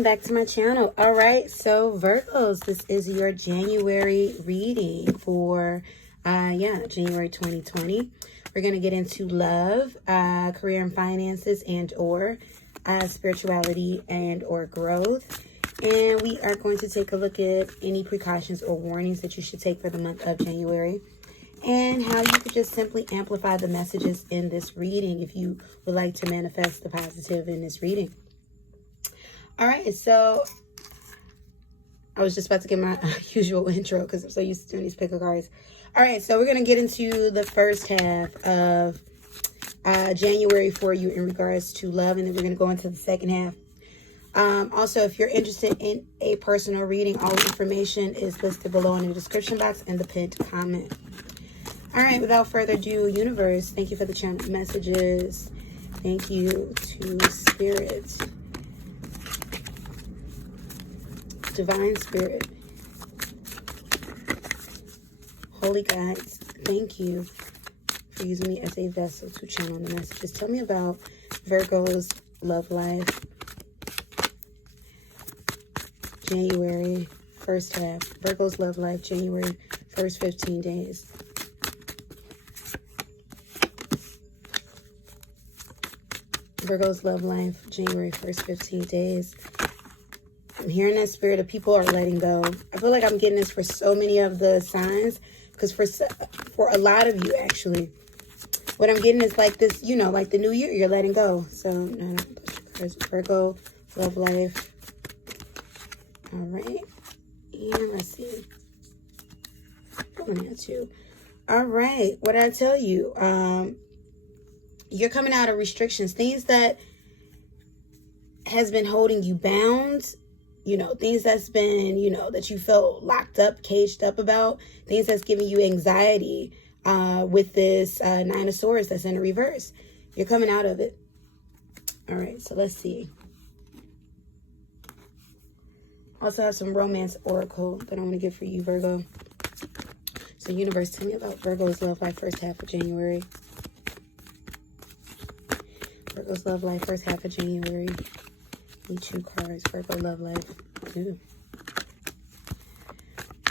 welcome back to my channel. All right, so Virgos, this is your January reading for January 2020. We're going to get into love, career and finances, and or spirituality and or growth. And we are going to take a look at any precautions or warnings that you should take for the month of January, and how you could just simply amplify the messages in this reading if you would like to manifest the positive in this reading. All right, so I was just about to get my usual intro because I'm so used to doing these pick of cards. All right, so we're going to get into the first half of January for you in regards to love, and then we're going to go into the second half. Also, if you're interested in a personal reading, all the information is listed below in the description box and the pinned comment. All right, without further ado, universe, thank you for the channel messages. Thank you to Spirit. Divine Spirit, Holy Guides, thank you for using me as a vessel to channel the messages. Tell me about Virgo's love life, January first half. Virgo's love life, January first 15 days. Virgo's love life, January 1st, 15 days. I'm hearing that spirit of people are letting go. I feel like I'm getting this for so many of the signs, because for a lot of you, actually, what I'm getting is like this, you know, like the new year, you're letting go. So, no, Virgo, love life. All right. And let's see. Going at you. All right. What did I tell you? You're coming out of restrictions, things that has been holding you bound. You know, things that's been, you know, that you felt locked up, caged up about, things that's giving you anxiety with this Nine of Swords that's in the reverse. You're coming out of it. All right, so let's see. Also have some romance oracle that I want to give for you, Virgo. So universe, tell me about Virgo's love life first half of January. Virgo's love life first half of January. Need 2 cards. Virgo love life. Ooh.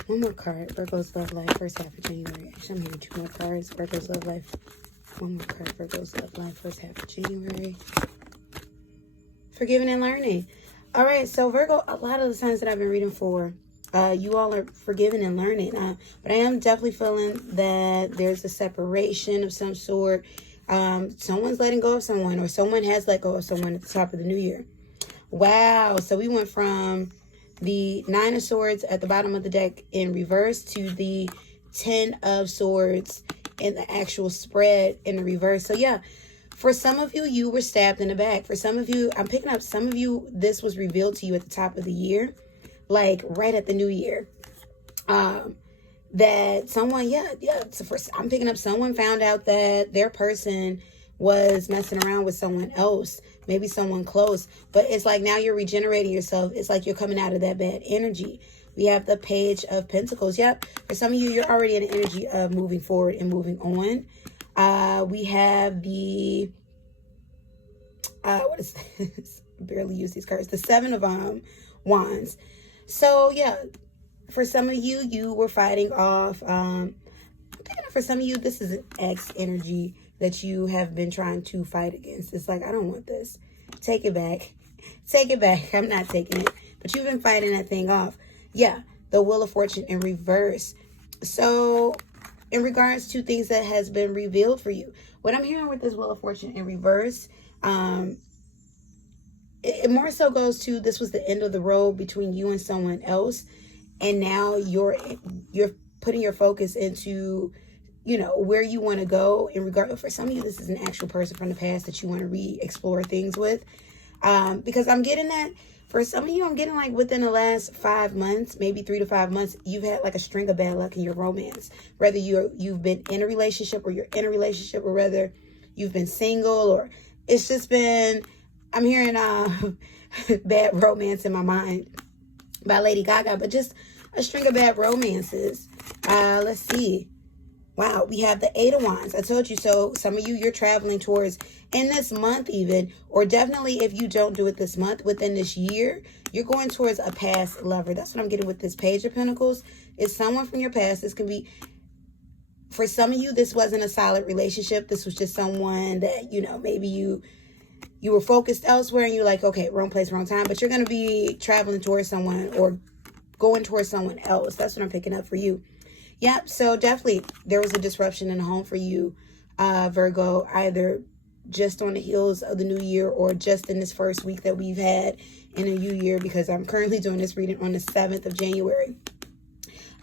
One more card. Virgo's love life first half of January. Actually, I'm hearing 2 more cards. Virgo's love life. One more card. Virgo's love life first half of January. Forgiving and learning. All right. So Virgo, a lot of the signs that I've been reading for, you all are forgiving and learning. But I am definitely feeling that there's a separation of some sort. Someone's letting go of someone, or someone has let go of someone at the top of the new year. Wow. So we went from the 9 of Swords at the bottom of the deck in reverse to the 10 of Swords in the actual spread in the reverse. So yeah, for some of you, you were stabbed in the back. For some of you, I'm picking up some of you, this was revealed to you at the top of the year, like right at the new year. That someone, so I'm picking up someone found out that their person was messing around with someone else, maybe someone close, but it's like now you're regenerating yourself. It's like you're coming out of that bad energy. We have the Page of Pentacles. Yep. For some of you, you're already in the energy of moving forward and moving on. We have the, what is this? Barely use these cards. The 7 of Wands. So yeah, for some of you, you were fighting off, for some of you, this is an ex energy that you have been trying to fight against. It's like, I don't want this. Take it back. Take it back. I'm not taking it. But you've been fighting that thing off. Yeah, the Wheel of Fortune in reverse. So in regards to things that has been revealed for you, what I'm hearing with this Wheel of Fortune in reverse, it more so goes to, this was the end of the road between you and someone else. And now you're putting your focus into, you know, where you want to go in regard. For some of you, this is an actual person from the past that you want to re-explore things with. Because I'm getting that for some of you, I'm getting like within the last 5 months, maybe 3 to 5 months, you've had like a string of bad luck in your romance. Whether you've been in a relationship, or you're in a relationship, or whether you've been single, or it's just been, I'm hearing bad romance in my mind by Lady Gaga, but just a string of bad romances. Let's see. Wow, we have the Eight of Wands. I told you so. Some of you, you're traveling towards, in this month even, or definitely if you don't do it this month, within this year, you're going towards a past lover. That's what I'm getting with this Page of Pentacles. It's someone from your past. This can be, for some of you, this wasn't a solid relationship. This was just someone that, you know, maybe you were focused elsewhere and you're like, okay, wrong place, wrong time. But you're going to be traveling towards someone or going towards someone else. That's what I'm picking up for you. Yep, so definitely there was a disruption in the home for you, Virgo, either just on the heels of the new year or just in this first week that we've had in a new year, because I'm currently doing this reading on the 7th of January.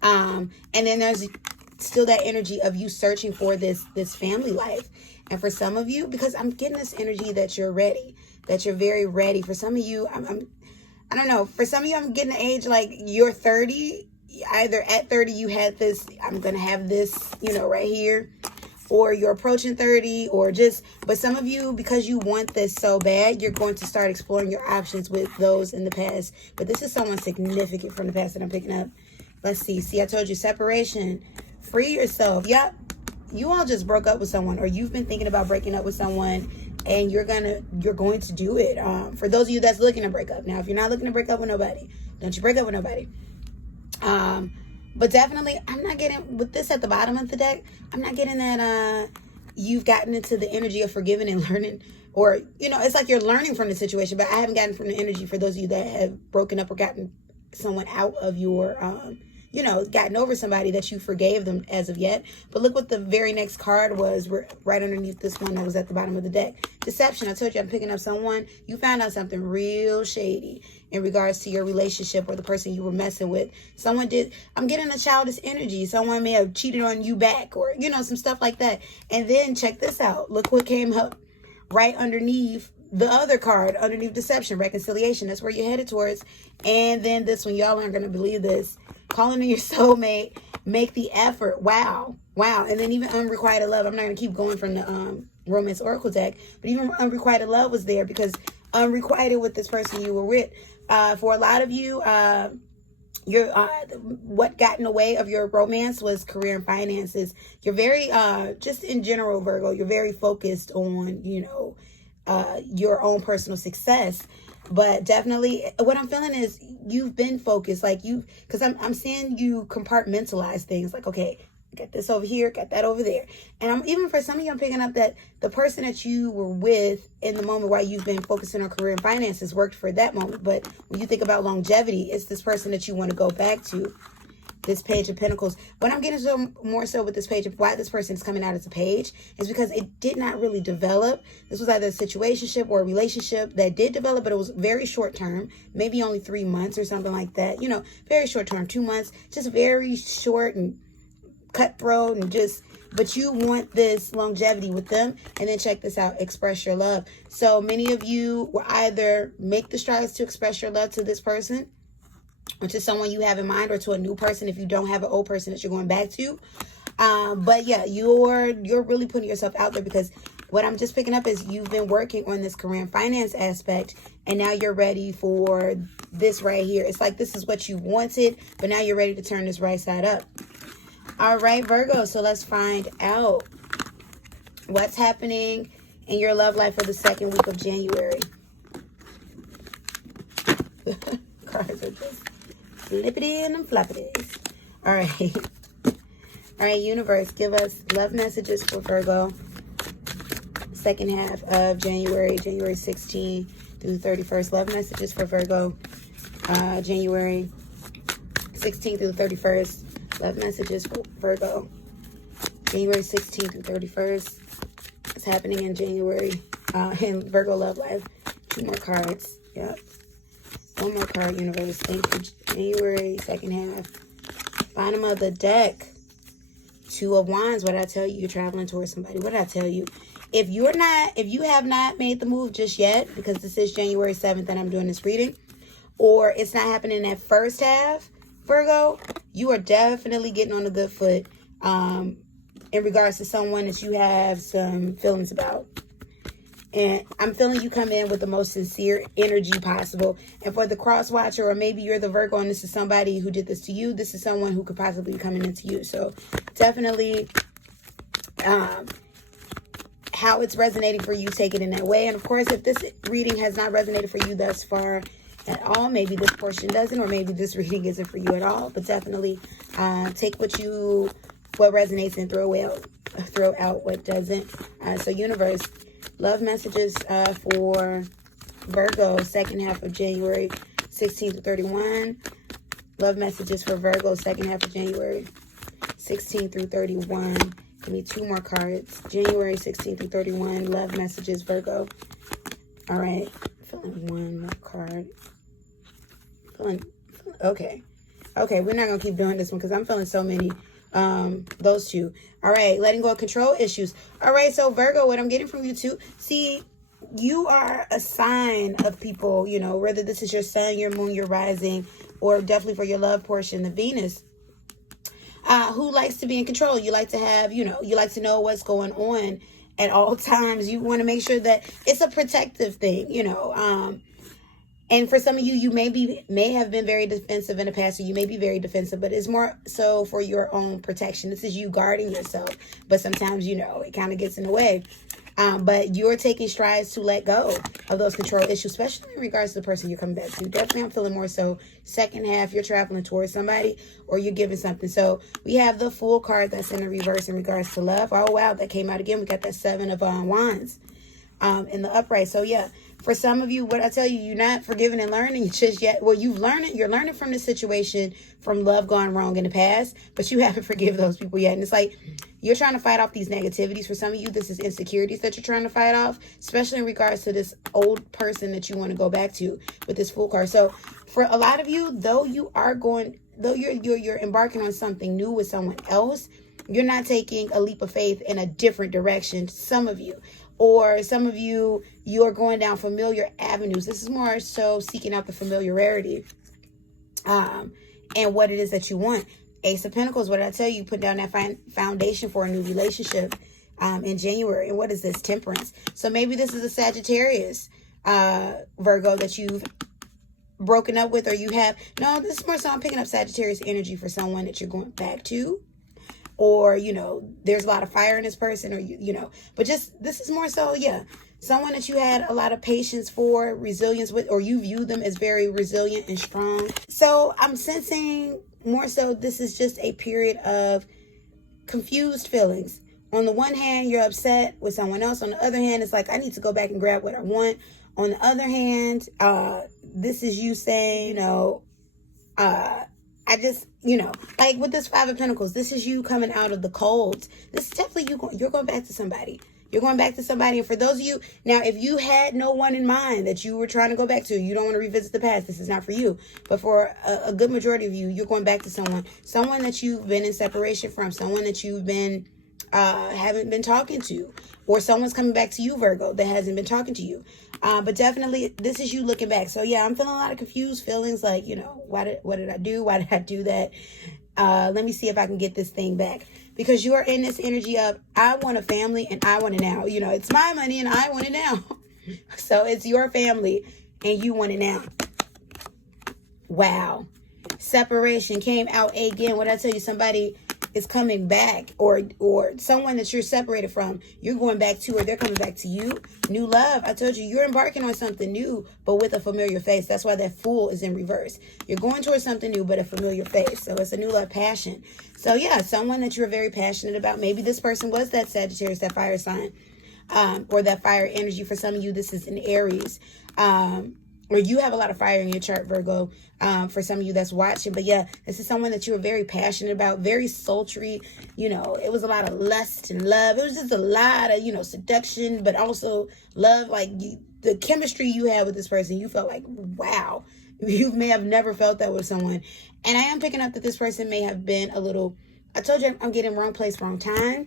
And then there's still that energy of you searching for this family life. And for some of you, because I'm getting this energy that you're ready, that you're very ready. For some of you, I don't know, for some of you, I'm getting the age like you're 30. Either at 30 you had this, I'm gonna have this, you know, right here, or you're approaching 30, or just, but some of you, because you want this so bad, you're going to start exploring your options with those in the past. But this is someone significant from the past that I'm picking up. Let's see, I told you, separation, free yourself. Yep, you all just broke up with someone, or you've been thinking about breaking up with someone, and you're going to do it. For those of you that's looking to break up. Now, if you're not looking to break up with nobody, don't you break up with nobody. But definitely, I'm not getting, with this at the bottom of the deck, I'm not getting that you've gotten into the energy of forgiving and learning, or, you know, it's like you're learning from the situation, but I haven't gotten from the energy for those of you that have broken up or gotten someone out of your, you know, gotten over somebody that you forgave them as of yet. But look what the very next card was, right underneath this one that was at the bottom of the deck. Deception. I told you I'm picking up someone. You found out something real shady in regards to your relationship or the person you were messing with. Someone did, I'm getting a childish energy. Someone may have cheated on you back, or, you know, some stuff like that. And then check this out. Look what came up right underneath the other card, underneath deception, reconciliation. That's where you're headed towards. And then this one, y'all aren't going to believe this. Calling in your soulmate, make the effort. Wow. And then even unrequited love. I'm not going to keep going from the romance oracle deck, but even unrequited love was there, because unrequited with this person you were with. For a lot of you, what got in the way of your romance was career and finances. You're very, just in general, Virgo, you're very focused on, you know, your own personal success. But definitely what I'm feeling is you've been focused, like because I'm seeing you compartmentalize things, like, okay, got this over here, got that over there. And even for some of you, I'm picking up that the person that you were with in the moment while you've been focusing on career and finances worked for that moment. But when you think about longevity, it's this person that you want to go back to. This Page of Pentacles. What I'm getting so more so with this page of why this person is coming out as a page is because it did not really develop. This was either a situationship or a relationship that did develop, but it was very short term, maybe only 3 months or something like that. You know, very short term, 2 months, just very short and cutthroat and just, but you want this longevity with them. And then check this out, express your love. So many of you will either make the strides to express your love to this person, or to someone you have in mind, or to a new person if you don't have an old person that you're going back to. But yeah, you're really putting yourself out there, because what I'm just picking up is you've been working on this career and finance aspect, and now you're ready for this right here. It's like this is what you wanted, but now you're ready to turn this right side up. All right, Virgo, so let's find out what's happening in your love life for the second week of January. Cards are just flippity and flappities. All right, universe, give us love messages for Virgo. Second half of January 16th through 31st. Love messages for Virgo. January 16th through 31st. Love messages for Virgo. January 16th through 31st. What's happening in January? In Virgo love life. 2 more cards. Yep. 1 more card, universe. Thank you. January, second half. Bottom of the deck. 2 of Wands. What did I tell you? You're traveling towards somebody. What did I tell you? If you have not made the move just yet, because this is January 7th and I'm doing this reading, or it's not happening in that first half, Virgo, you are definitely getting on a good foot in regards to someone that you have some feelings about. And I'm feeling you come in with the most sincere energy possible. And for the cross watcher, or maybe you're the Virgo and this is somebody who did this to you, this is someone who could possibly be coming into you. So definitely how it's resonating for you, take it in that way. And of course, if this reading has not resonated for you thus far at all, maybe this portion doesn't, or maybe this reading isn't for you at all, but definitely take what resonates and throw out what doesn't. So universe, love messages for Virgo, second half of January 16th to 31. Love messages for Virgo, second half of January 16th through 31. Give me 2 more cards. January 16th through 31. Love messages, Virgo. All right. Feeling 1 more card. Okay. Okay, we're not going to keep doing this one because I'm feeling so many. Those 2. All right, letting go of control issues. All right, so Virgo, what I'm getting from you too. See, you are a sign of people, you know, whether this is your sun, your moon, your rising, or definitely for your love portion, the Venus. Who likes to be in control. You like to have, you like to know what's going on at all times. You want to make sure that it's a protective thing, and for some of you, you may have been very defensive in the past, or you may be very defensive, but it's more so for your own protection. This is you guarding yourself, but sometimes, it kind of gets in the way. But you're taking strides to let go of those control issues, especially in regards to the person you're coming back to. Definitely, I'm feeling more so second half, you're traveling towards somebody or you're giving something. So we have the Fool card that's in the reverse in regards to love. Oh, wow, that came out again. We got that 7 of Wands in the upright. So, yeah, for some of you, what I tell you, you're not forgiving and learning just yet. Well, you're learning from the situation, from love gone wrong in the past, but you haven't forgiven those people yet. And it's like, you're trying to fight off these negativities. For some of you, this is insecurities that you're trying to fight off, especially in regards to this old person that you want to go back to with this Fool card. So for a lot of you, though you're embarking on something new with someone else, you're not taking a leap of faith in a different direction. Some of you, or some of you, you're going down familiar avenues. This is more so seeking out the familiarity and what it is that you want. Ace of Pentacles, what did I tell you? Put down that foundation for a new relationship in January. And what is this? Temperance. So maybe this is a Sagittarius, Virgo, that you've broken up with, or you have. No, this is more so I'm picking up Sagittarius energy for someone that you're going back to. Or, there's a lot of fire in this person, or, but just this is more so, yeah, someone that you had a lot of patience for, resilience with, or you view them as very resilient and strong. So I'm sensing more so this is just a period of confused feelings. On the one hand, you're upset with someone else. On the other hand, it's like, I need to go back and grab what I want. On the other hand, this is you saying, I just, like with this 5 of Pentacles, this is you coming out of the cold. This is definitely you're going back to somebody. You're going back to somebody. And for those of you, now, if you had no one in mind that you were trying to go back to, you don't want to revisit the past, this is not for you. But for a good majority of you, you're going back to someone that you've been in separation from, someone that you've been, haven't been talking to, or someone's coming back to you, Virgo, that hasn't been talking to you. But definitely, this is you looking back. So, yeah, I'm feeling a lot of confused feelings like, what did I do? Why did I do that? Let me see if I can get this thing back. Because you are in this energy of, I want a family and I want it now. It's my money and I want it now. So it's your family and you want it now. Wow. Separation came out again. What did I tell you? Somebody is coming back, or someone that you're separated from, you're going back to, or they're coming back to you. New love. I told you, you're embarking on something new, but with a familiar face. That's why that Fool is in reverse. You're going towards something new, but a familiar face. So it's a new love, passion. So yeah, someone that you're very passionate about. Maybe this person was that Sagittarius, that fire sign, or that fire energy. For some of you, this is an Aries. Or you have a lot of fire in your chart, Virgo, for some of you that's watching. But yeah, this is someone that you were very passionate about, very sultry. It was a lot of lust and love. It was just a lot of, seduction, but also love. Like the chemistry you had with this person, you felt like, wow, you may have never felt that with someone. And I am picking up that this person may have been a little, I told you I'm getting wrong place, wrong time.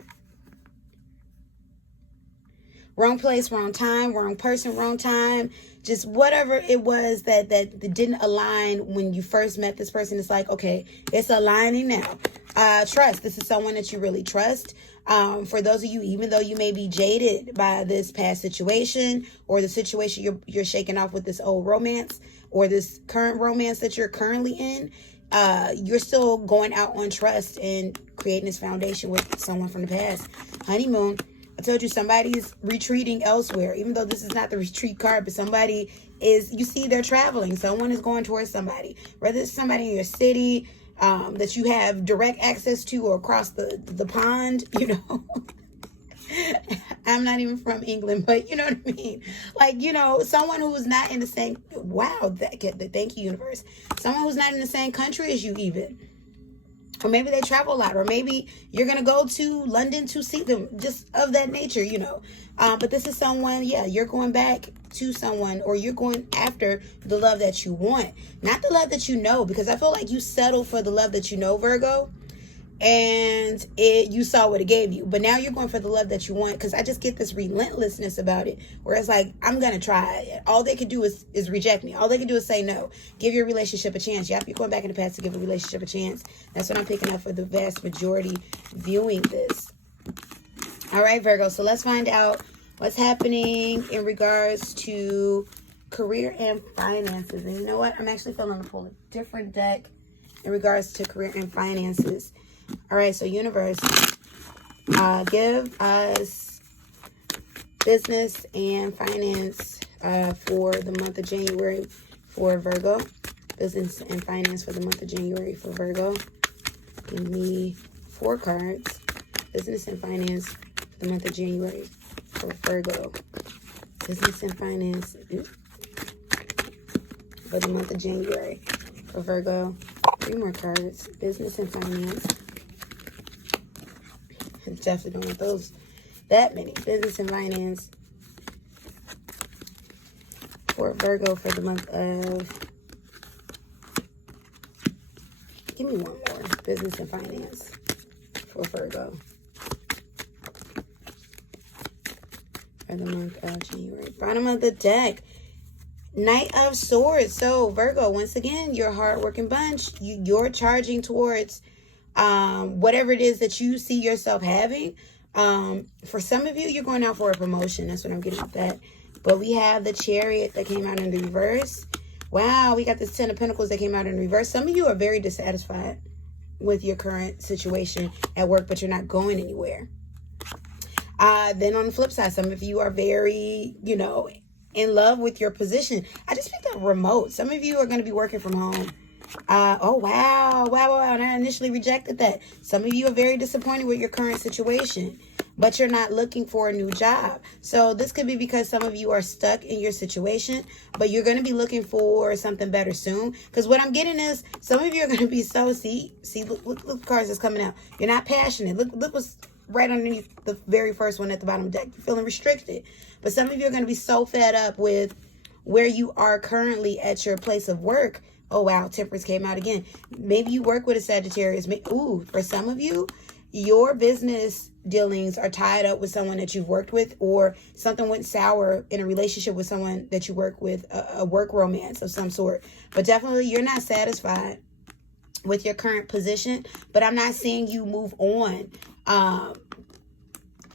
Wrong place, wrong time, wrong person, wrong time. Just whatever it was that didn't align when you first met this person. It's like, okay, it's aligning now. Trust. This is someone that you really trust. For those of you, even though you may be jaded by this past situation, or the situation you're shaking off with this old romance, or this current romance that you're currently in, you're still going out on trust and creating this foundation with someone from the past. Honeymoon, I told you somebody's retreating elsewhere, even though this is not the retreat card, but somebody is, you see, they're traveling. Someone is going towards somebody, whether it's somebody in your city that you have direct access to, or across the pond, you know. I'm not even from England, but you know what I mean? Like, you know, someone who's not in the same, wow, thank you, universe. Someone who's not in the same country as you even. Or maybe they travel a lot, or maybe you're going to go to London to see them, just of that nature, you know. But this is someone, yeah, you're going back to someone, or you're going after the love that you want. Not the love that you know, because I feel like you settled for the love that you know, Virgo. And you saw what it gave you, but now you're going for the love that you want, because I just get this relentlessness about it, where it's like, I'm gonna try. All they can do is reject me. All they can do is say no. Give your relationship a chance. Yep, you're going back in the past to give a relationship a chance. That's what I'm picking up for the vast majority viewing this. All right, Virgo, so let's find out what's happening in regards to career and finances. And you know what, I'm actually feeling to pull a different deck in regards to career and finances. All right, so universe, give us business and finance for the month of January for Virgo. Business and finance for the month of January for Virgo. Give me 4 cards. Business and finance for the month of January for Virgo. Business and finance for the month of January for Virgo. 3 more cards. Business and finance. Definitely don't want those that many. Business and finance for Virgo for the month of, give me 1 more. Business and finance for Virgo for the month of January. Bottom of the deck, Knight of Swords. So Virgo, once again, you're a hardworking bunch. You're charging towards whatever it is that you see yourself having. For some of you, you're going out for a promotion. That's what I'm getting with that. But we have the Chariot that came out in the reverse. Wow, we got this 10 of Pentacles that came out in reverse. Some of you are very dissatisfied with your current situation at work, but you're not going anywhere. Then on the flip side, some of you are very, you know, in love with your position. I just picked up remote. Some of you are going to be working from home. Oh, wow. And I initially rejected that. Some of you are very disappointed with your current situation, but you're not looking for a new job. So this could be because some of you are stuck in your situation, but you're going to be looking for something better soon. Because what I'm getting is some of you are going to be so, see, look the cards that's coming out. You're not passionate. Look what's right underneath the very first one at the bottom of the deck. You're feeling restricted. But some of you are going to be so fed up with where you are currently at your place of work. Oh, wow. Temperance came out again. Maybe you work with a Sagittarius. Ooh, for some of you, your business dealings are tied up with someone that you've worked with, or something went sour in a relationship with someone that you work with, a work romance of some sort. But definitely you're not satisfied with your current position, but I'm not seeing you move on.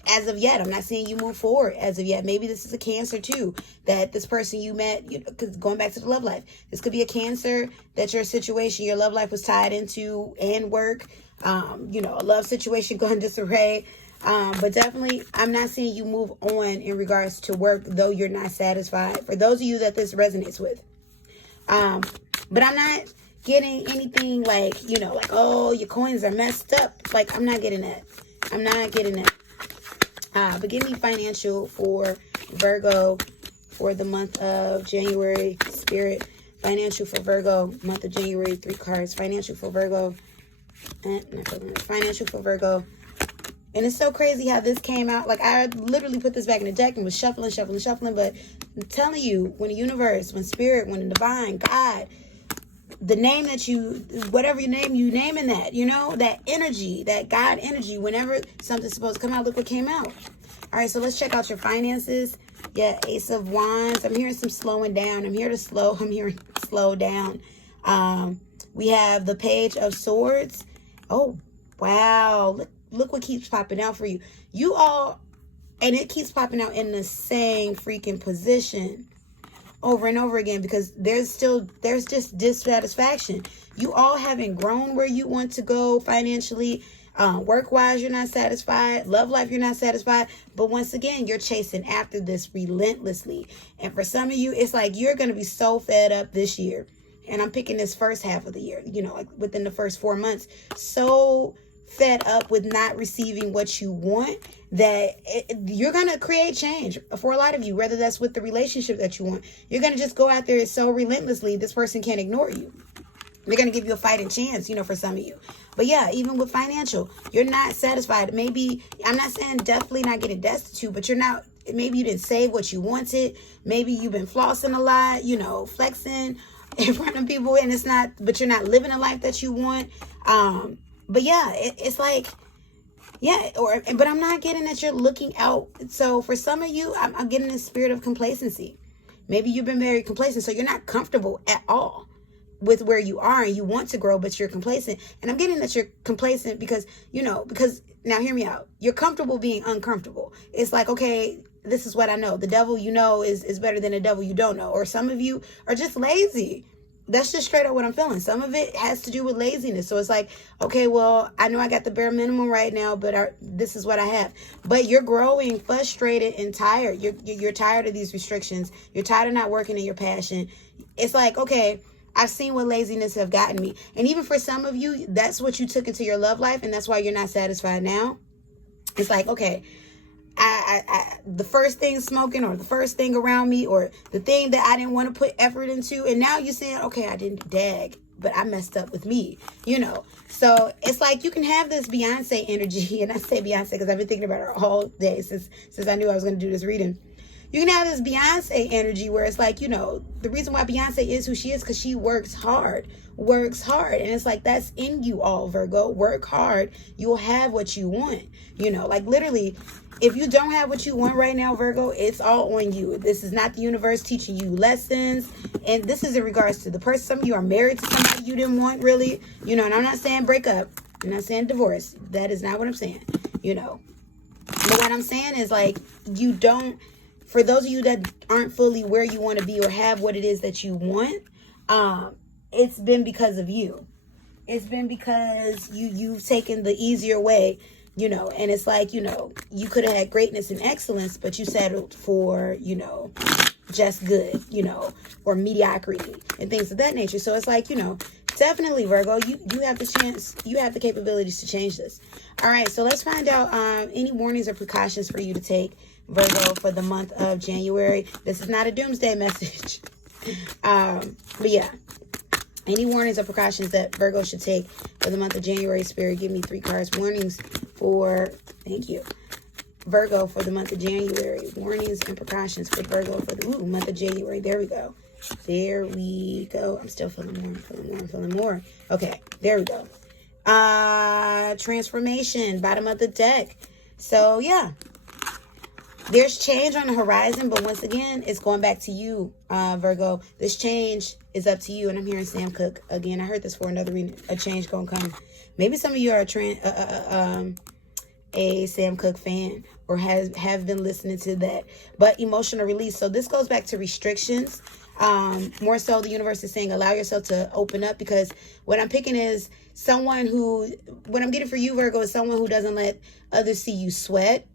As of yet, I'm not seeing you move forward as of yet. Maybe this is a Cancer too, that this person you met, you know, because going back to the love life, this could be a Cancer that your situation, your love life was tied into, and work, you know, a love situation going disarray. But definitely, I'm not seeing you move on in regards to work, though you're not satisfied. For those of you that this resonates with. But I'm not getting anything like, you know, like, oh, your coins are messed up. Like, I'm not getting that. I'm not getting that. But give me financial for Virgo for the month of January. Spirit, financial for Virgo, month of January, 3 cards. Financial for Virgo. Financial for Virgo. And it's so crazy how this came out. Like, I literally put this back in the deck and was shuffling. But I'm telling you, when the universe, when spirit, when the divine, God, the name that you, whatever your name, you naming that, you know, that energy, that God energy, whenever something's supposed to come out, look what came out. All right, so let's check out your finances. Yeah, Ace of Wands. I'm hearing some slowing down. I'm hearing slow down. We have the Page of Swords. Oh, wow. Look what keeps popping out for you. You all, and it keeps popping out in the same freaking position. over and over again, because there's just dissatisfaction. You all haven't grown where you want to go financially. Work-wise, you're not satisfied. Love life, you're not satisfied. But once again, you're chasing after this relentlessly. And for some of you, it's like you're going to be so fed up this year. And I'm picking this first half of the year, like within the first 4 months. So fed up with not receiving what you want that you're going to create change for a lot of you, whether that's with the relationship that you want. You're going to just go out there so relentlessly, this person can't ignore you. They're going to give you a fighting chance, for some of you. But yeah, even with financial, you're not satisfied. Maybe, I'm not saying definitely not getting destitute, but maybe you didn't save what you wanted. Maybe you've been flossing a lot, flexing in front of people, and but you're not living a life that you want. But yeah, it's like, yeah, but I'm not getting that you're looking out. So for some of you, I'm getting this spirit of complacency. Maybe you've been very complacent, so you're not comfortable at all with where you are, and you want to grow, but you're complacent. And I'm getting that you're complacent because now hear me out. You're comfortable being uncomfortable. It's like, okay, this is what I know. The devil is better than the devil you don't know. Or some of you are just lazy. That's just straight up what I'm feeling. Some of it has to do with laziness. So it's like, okay, well, I know I got the bare minimum right now, but this is what I have. But you're growing frustrated and tired. You're tired of these restrictions. You're tired of not working in your passion. It's like, okay, I've seen what laziness have gotten me. And even for some of you, that's what you took into your love life, and that's why you're not satisfied now. It's like, okay, the first thing smoking, or the first thing around me, or the thing that I didn't want to put effort into, and now you're saying, okay, I didn't but I messed up with me, So it's like you can have this Beyonce energy, and I say Beyonce because I've been thinking about her all day since I knew I was going to do this reading. You can have this Beyonce energy where it's like, the reason why Beyonce is who she is because she works hard. And it's like, that's in you all, Virgo. Work hard. You'll have what you want. Like literally, if you don't have what you want right now, Virgo, it's all on you. This is not the universe teaching you lessons. And this is in regards to the person. Some of you are married to somebody you didn't want, really. And I'm not saying break up. I'm not saying divorce. That is not what I'm saying, But what I'm saying is like, for those of you that aren't fully where you want to be or have what it is that you want, it's been because of you. It's been because you've taken the easier way, and it's like, you could have had greatness and excellence, but you settled for, just good, or mediocrity and things of that nature. So it's like, definitely, Virgo, you have the chance, you have the capabilities to change this. All right, so let's find out any warnings or precautions for you to take, Virgo, for the month of January. This is not a doomsday message. But yeah, any warnings or precautions that Virgo should take for the month of January? Spirit, give me 3 cards. Warnings for, thank you, Virgo, for the month of January. Warnings and precautions for Virgo for the month of January. There we go. There we go. I'm still feeling more. Okay, there we go. Transformation, bottom of the deck. So yeah, there's change on the horizon, but once again, it's going back to you, Virgo. This change is up to you. And I'm hearing Sam Cooke again. I heard this for another reading. A change gonna come. Maybe some of you are a Sam Cooke fan, or have been listening to that. But emotional release. So this goes back to restrictions. More so, the universe is saying allow yourself to open up, because what I'm picking is someone who, what I'm getting for you, Virgo, is someone who doesn't let others see you sweat.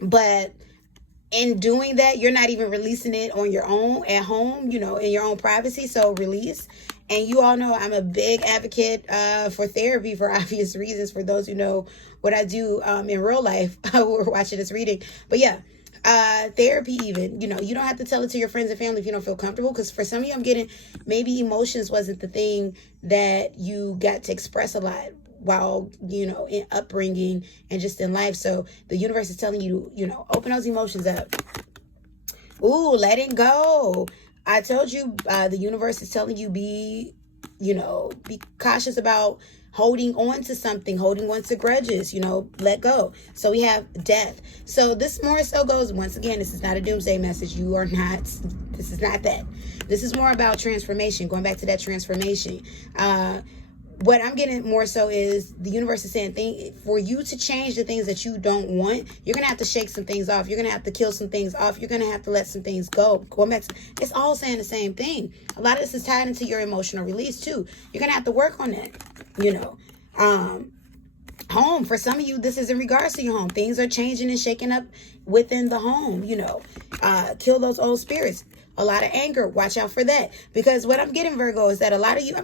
But in doing that, you're not even releasing it on your own at home, in your own privacy. So release. And you all know I'm a big advocate for therapy for obvious reasons. For those who know what I do in real life, we're watching this reading. But yeah, therapy even, you don't have to tell it to your friends and family if you don't feel comfortable. Because for some of you, I'm getting maybe emotions wasn't the thing that you got to express a lot while, in upbringing and just in life. So the universe is telling you to, open those emotions up. Ooh, letting go. I told you, the universe is telling you be cautious about holding on to something, holding on to grudges, let go. So we have death. So this more so goes, once again, this is not a doomsday message. This is not that. This is more about transformation, going back to that transformation. what I'm getting more so is the universe is saying for you to change the things that you don't want, you're going to have to shake some things off. You're going to have to kill some things off. You're going to have to let some things go. Going back to, it's all saying the same thing. A lot of this is tied into your emotional release too. You're going to have to work on that, home. For some of you, this is in regards to your home. Things are changing and shaking up within the home, kill those old spirits. A lot of anger. Watch out for that. Because what I'm getting, Virgo, is that a lot of you,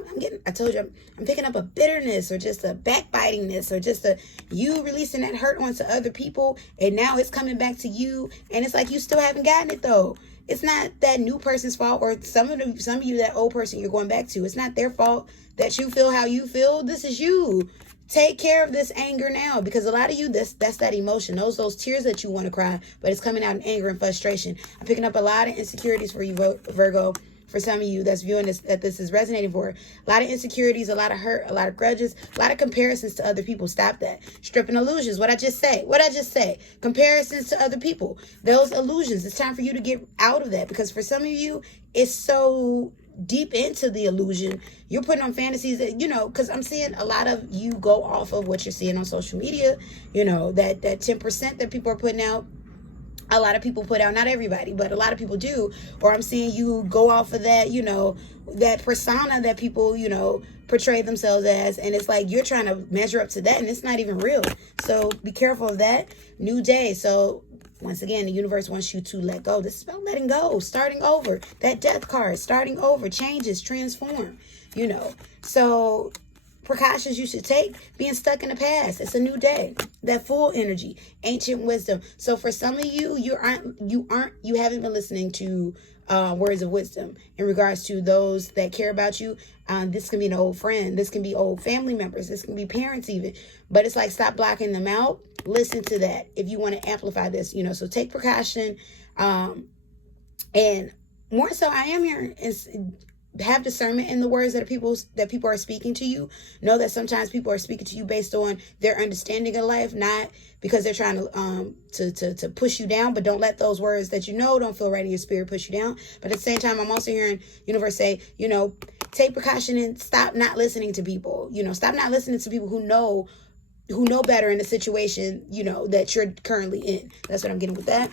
I told you, I'm picking up a bitterness or just a backbitingness or just you releasing that hurt onto other people. And now it's coming back to you. And it's like you still haven't gotten it though. It's not that new person's fault or some of you, that old person you're going back to. It's not their fault that you feel how you feel. This is you. Take care of this anger now, because a lot of you, that's that emotion. Those tears that you want to cry, but it's coming out in anger and frustration. I'm picking up a lot of insecurities for you, Virgo. For some of you that's viewing this, that this is resonating for. A lot of insecurities, a lot of hurt, a lot of grudges, a lot of comparisons to other people. Stop that. Stripping illusions. What I just say. Comparisons to other people. Those illusions. It's time for you to get out of that, because for some of you, it's so deep into the illusion. You're putting on fantasies that, because I'm seeing a lot of you go off of what you're seeing on social media, that 10% that people are putting out. A lot of people put out, not everybody, but a lot of people do. Or I'm seeing you go off of that, that persona that people, portray themselves as. And it's like you're trying to measure up to that, and it's not even real. So be careful of that. New day. So once again, the universe wants you to let go. This is about letting go, starting over. That death card, starting over, changes, transform, So precautions you should take, being stuck in the past. It's a new day. That full energy, ancient wisdom. So for some of you, you haven't been listening to words of wisdom in regards to those that care about you. This can be an old friend. This can be old family members. This can be parents even. But it's like, stop blocking them out. Listen to that if you want to amplify this, so take precaution. And more so, I am here and have discernment in the words that people are speaking to you. Know that sometimes people are speaking to you based on their understanding of life, not because they're trying to push you down. But don't let those words that don't feel right in your spirit push you down. But at the same time, I'm also hearing universe say, take precaution and stop not listening to people. Stop not listening to people who know better in the situation, that you're currently in. That's what I'm getting with that.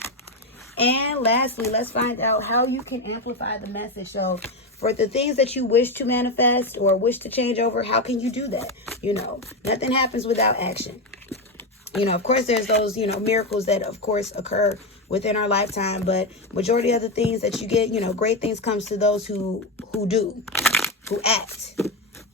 And lastly, let's find out how you can amplify the message. So for the things that you wish to manifest or wish to change over, how can you do that? Nothing happens without action. Of course, there's those, miracles that, of course, occur within our lifetime. But majority of the things that you get, great things comes to those who act.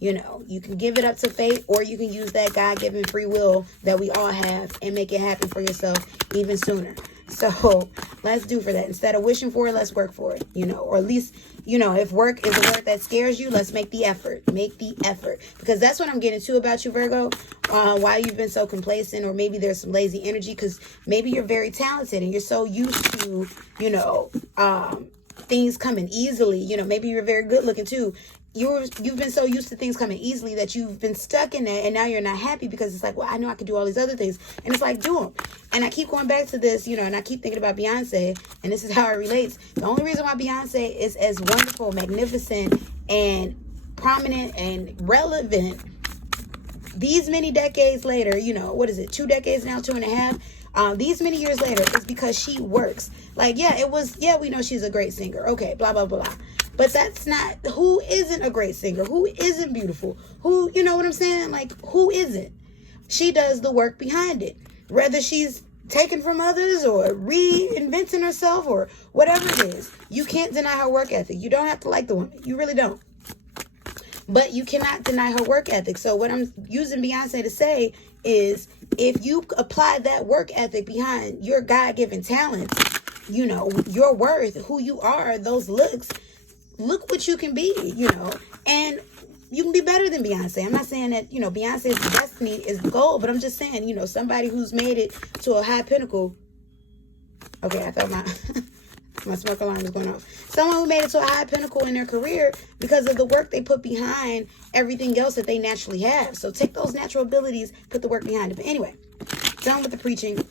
You can give it up to fate, or you can use that God-given free will that we all have and make it happen for yourself even sooner. So let's do for that. Instead of wishing for it, let's work for it, or at least, if work is a word that scares you, let's make the effort. Make the effort. Because that's what I'm getting to about you, Virgo. Why you've been so complacent, or maybe there's some lazy energy, because maybe you're very talented and you're so used to, things coming easily. Maybe you're very good looking too. You've been so used to things coming easily that you've been stuck in that, and now you're not happy because it's like, well, I know I can do all these other things, and it's like, do them. And I keep going back to this, and I keep thinking about Beyonce, and this is how it relates. The only reason why Beyonce is as wonderful, magnificent, and prominent and relevant these many decades later, what is it, 2 decades now, 2.5, these many years later, is because she works. Like, we know she's a great singer. Okay, blah, blah, blah. But that's not, who isn't a great singer? Who isn't beautiful? Who, you know what I'm saying? Like, who isn't? She does the work behind it. Whether she's taken from others or reinventing herself or whatever it is. You can't deny her work ethic. You don't have to like the woman. You really don't. But you cannot deny her work ethic. So what I'm using Beyonce to say is, if you apply that work ethic behind your God-given talent, your worth, who you are, those looks, look what you can be, and you can be better than Beyonce. I'm not saying that, Beyonce's destiny is the goal, but I'm just saying, somebody who's made it to a high pinnacle. Okay, I thought my smoke alarm was going off. Someone who made it to a high pinnacle in their career because of the work they put behind everything else that they naturally have. So take those natural abilities, put the work behind it. But anyway, done with the preaching.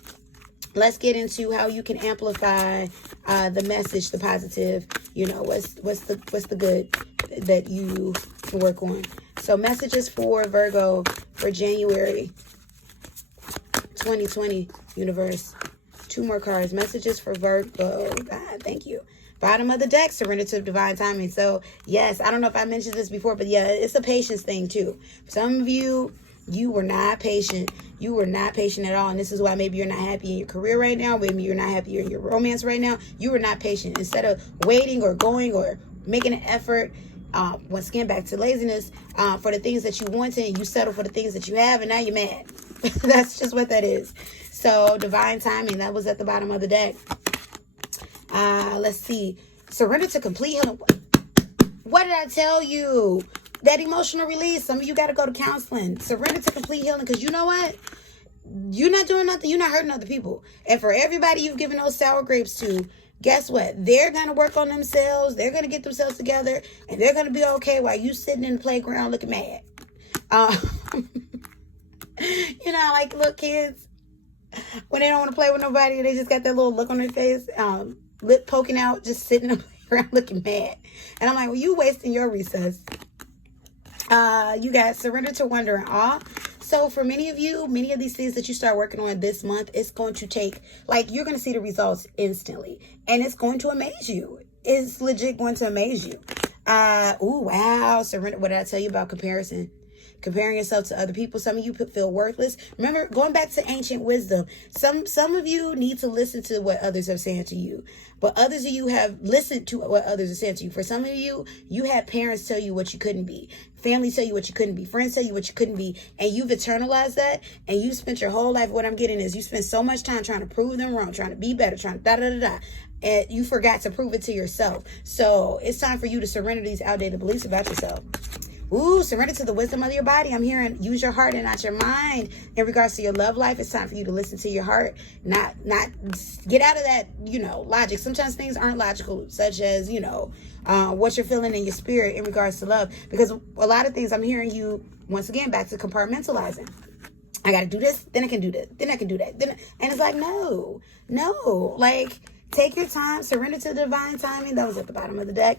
Let's get into how you can amplify the message, the positive. What's the good that you can work on. So messages for Virgo for January 2020, universe. 2 more cards. Messages for Virgo. God, thank you. Bottom of the deck, surrender to divine timing. So, yes, I don't know if I mentioned this before, but yeah, it's a patience thing too. For some of you, you were not patient. You were not patient at all. And this is why maybe you're not happy in your career right now. Maybe you're not happy in your romance right now. You were not patient. Instead of waiting or going or making an effort, once again, back to laziness, for the things that you wanted, you settle for the things that you have, and now you're mad. That's just what that is. So, divine timing, that was at the bottom of the deck. Let's see. Surrender to complete healing. What did I tell you? That emotional release. Some of you got to go to counseling. Surrender to complete healing. Because you know what? You're not doing nothing. You're not hurting other people. And for everybody you've given those sour grapes to, guess what? They're going to work on themselves. They're going to get themselves together. And they're going to be okay while you sitting in the playground looking mad. You know, like little kids, when they don't want to play with nobody, they just got that little look on their face, lip poking out, just sitting in the playground looking mad. And I'm like, well, you wasting your recess. You got surrender to wonder and awe. So for many of you, many of these things that you start working on this month, it's going to take, like, you're going to see the results instantly. And it's going to amaze you. It's legit going to amaze you. Ooh, wow. Surrender. What did I tell you about comparison? Comparing yourself to other people. Some of you feel worthless. Remember, going back to ancient wisdom, some of you need to listen to what others have said to you. But others of you have listened to what others have said to you. For some of you, you had parents tell you what you couldn't be. Family tell you what you couldn't be. Friends tell you what you couldn't be. And you've internalized that. And you spent your whole life, what I'm getting is you spent so much time trying to prove them wrong, trying to be better, trying to da-da-da-da. And you forgot to prove it to yourself. So it's time for you to surrender these outdated beliefs about yourself. Ooh, surrender to the wisdom of your body. I'm hearing use your heart and not your mind. In regards to your love life, it's time for you to listen to your heart. Not get out of that, logic. Sometimes things aren't logical, such as, what you're feeling in your spirit in regards to love. Because a lot of things I'm hearing you, once again, back to compartmentalizing. I got to do this, then I can do this, then I can do that. And it's like, no. Like, take your time, surrender to the divine timing. That was at the bottom of the deck.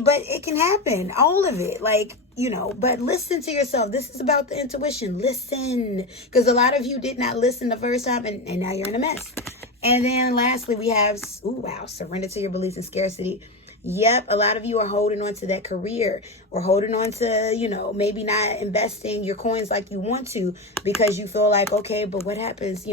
But it can happen, all of it, but listen to yourself. This is about the intuition. Listen, because a lot of you did not listen the first time, and now you're in a mess. And then lastly, we have, surrender to your beliefs in scarcity. Yep, a lot of you are holding on to that career or holding on to, maybe not investing your coins like you want to because you feel like, okay, but what happens,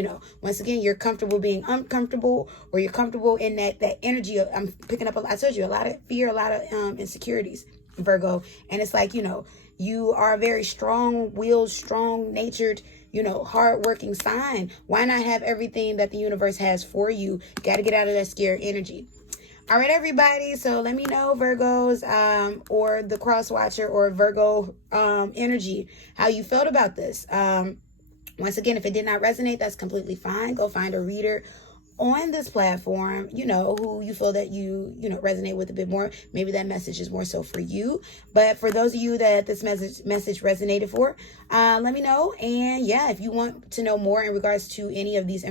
once again, you're comfortable being uncomfortable or you're comfortable in that energy of, I'm picking up, I told you, a lot of fear, a lot of insecurities, Virgo. And it's like, you are a very strong-willed, strong-natured, hard-working sign. Why not have everything that the universe has for you? Got to get out of that scared energy. All right, everybody. So let me know, Virgos, or the cross watcher or Virgo energy, how you felt about this. Once again, if it did not resonate, that's completely fine. Go find a reader on this platform, who you feel that you resonate with a bit more. Maybe that message is more so for you. But for those of you that this message resonated for, let me know. And yeah, if you want to know more in regards to any of these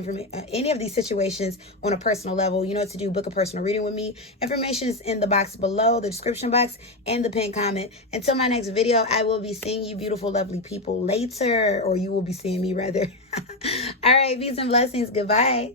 situations on a personal level, you know what to do. Book a personal reading with me. Information is in the box below, the description box, and the pinned comment. Until my next video, I will be seeing you beautiful, lovely people later, or you will be seeing me rather. All right, peace and blessings. Goodbye.